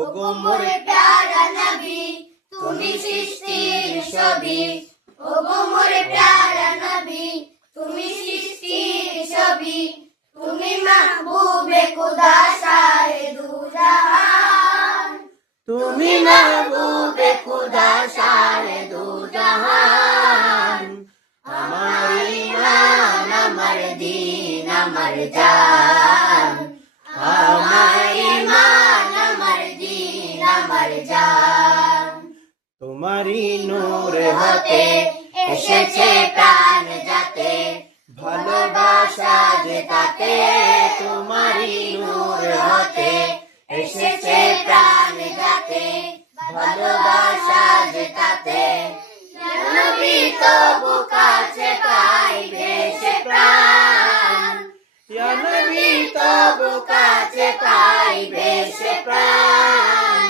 ওগো মোর প্যারা নবী তুমি সৃষ্টির ছবি, ওগো মোর প্যারা নবী তুমি সৃষ্টির ছবি, তুমি মাহবুবে খুদা শাহে দু জাহান, তুমি মাহবুবে খুদা শাহে দু জাহান। আমার ঈমান আমার দ্বীন আমার জান, আমার ঈমান আমার দ্বীন আমার জান। তোমারই নূর হতে এসেছে প্রাণ যাতে, ভালোবাসা যে তাতে তোমারই নূর হতে এসেছে প্রাণ যাতে, ভালোবাসা যে তাতে। নবী তবু কাছে পাই ভেসে প্রাণ, ইয়া নবী তবু কাছে পাই ভেসে প্রাণ।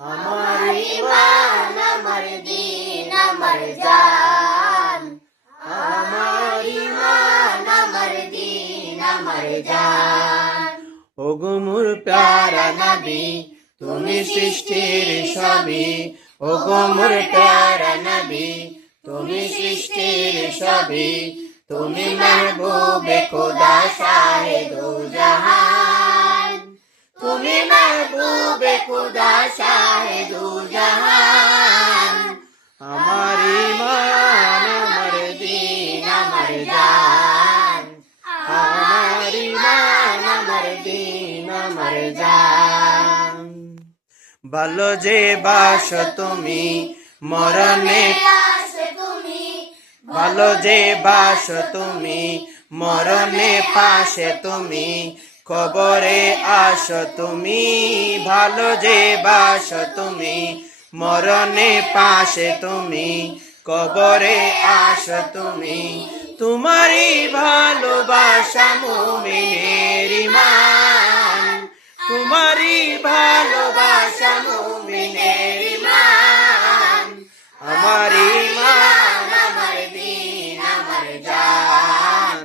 আমার ঈমান আমার দ্বীন আমার জান, আমার ঈমান আমার দ্বীন আমার জান। ওগো মোর প্যারা নবী তুমি সৃষ্টির ছবি, ওগো মোর প্যারা নবী তুমি সৃষ্টির ছবি, তুমি মাহবুবে খুদা শাহে দু জাহান, তুমি মাহবুবে খুদা শাহে দু জাহান। আমার ঈমান আমার দ্বীন আমার জান, আমার ঈমান আমার দ্বীন আমার জান। ভালো যে বাস তুমি মরণে, ভালো যে বাস তুমি মরণে পাশে তুমি, কবরে আসো তুমি, ভালো যে বাস তুমি মরণে পাশে তুমি, কবরে আসো তুমি। তোমারই ভালোবাসা মুমিনের ঈমান, তোমারই ভালোবাসা মুমিনের ঈমান। আমার ঈমান আমার দ্বীন আমার জান,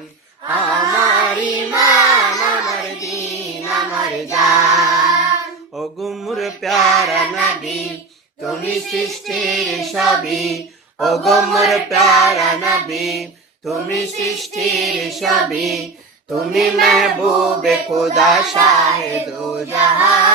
আমার ঈমান আমার দ্বীন আমার জান। ওগো মোর প্যারা নবী তুমি সৃষ্টির ছবি, ওগো মোর প্যারা নবী তুমি সৃষ্টির ছবি, তুমি মাহবুবে খুদা শাহে দু জাহান।